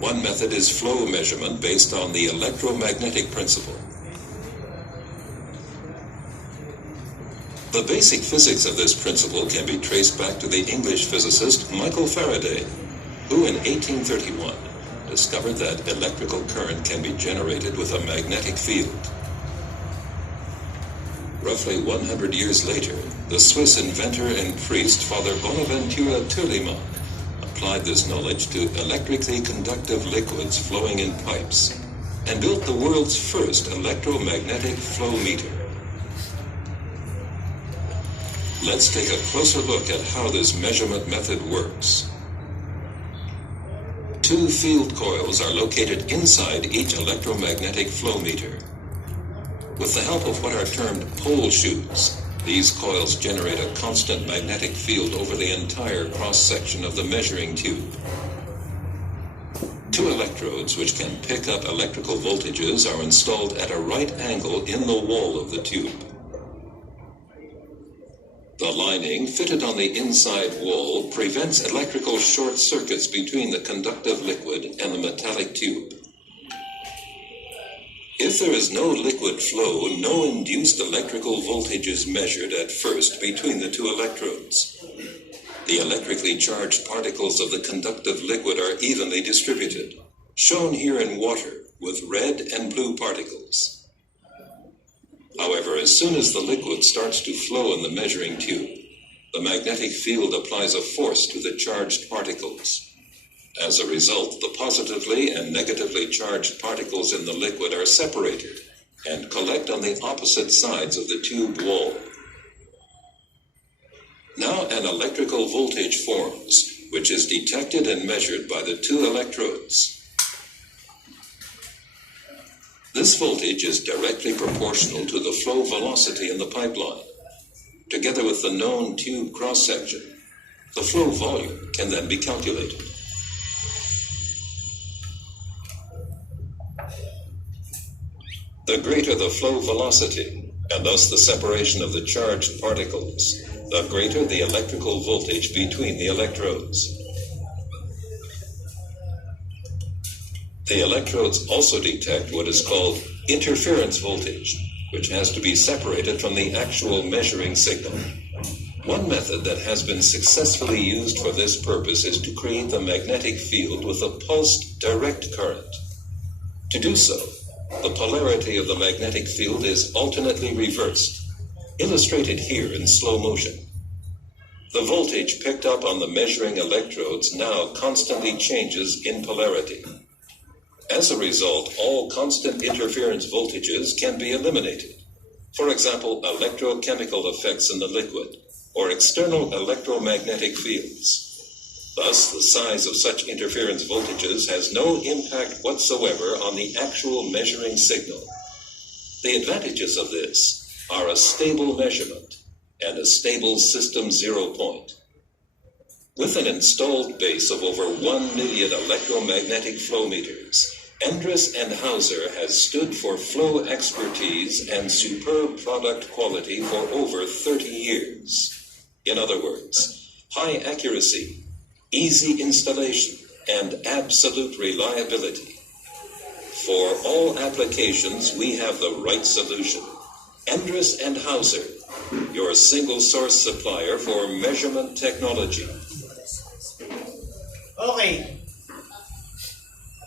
One method is flow measurement based on the electromagnetic principle. The basic physics of this principle can be traced back to the English physicist Michael Faraday, who in 1831 discovered that electrical current can be generated with a magnetic field. Roughly 100 years later, the Swiss inventor and priest Father Bonaventura Turliman applied this knowledge to electrically conductive liquids flowing in pipes and built the world's first electromagnetic flow meter. Let's take a closer look at how this measurement method works. Two field coils are located inside each electromagnetic flow meter. With the help of what are termed pole shoes, these coils generate a constant magnetic field over the entire cross-section of the measuring tube. Two electrodes which can pick up electrical voltages are installed at a right angle in the wall of the tube. The lining fitted on the inside wall prevents electrical short circuits between the conductive liquid and the metallic tube. If there is no liquid flow, no induced electrical voltage is measured at first between the two electrodes. The electrically charged particles of the conductive liquid are evenly distributed, shown here in water with red and blue particles. However, as soon as the liquid starts to flow in the measuring tube, the magnetic field applies a force to the charged particles. As a result, the positively and negatively charged particles in the liquid are separated and collect on the opposite sides of the tube wall. Now an electrical voltage forms, which is detected and measured by the two electrodes. This voltage is directly proportional to the flow velocity in the pipeline. Together with the known tube cross-section, the flow volume can then be calculated. The greater the flow velocity, and thus the separation of the charged particles, the greater the electrical voltage between the electrodes. The electrodes also detect what is called interference voltage, which has to be separated from the actual measuring signal. One method that has been successfully used for this purpose is to create the magnetic field with a pulsed direct current. To do so, the polarity of the magnetic field is alternately reversed, illustrated here in slow motion. The voltage picked up on the measuring electrodes now constantly changes in polarity. As a result, all constant interference voltages can be eliminated. For example, electrochemical effects in the liquid, or external electromagnetic fields. Thus, the size of such interference voltages has no impact whatsoever on the actual measuring signal. The advantages of this are a stable measurement and a stable system zero point. With an installed base of over 1 million electromagnetic flow meters, Endress and Hauser has stood for flow expertise and superb product quality for over 30 years. In other words, high accuracy, easy installation, and absolute reliability. For all applications, we have the right solution. Endress and Hauser, your single source supplier for measurement technology. Okay.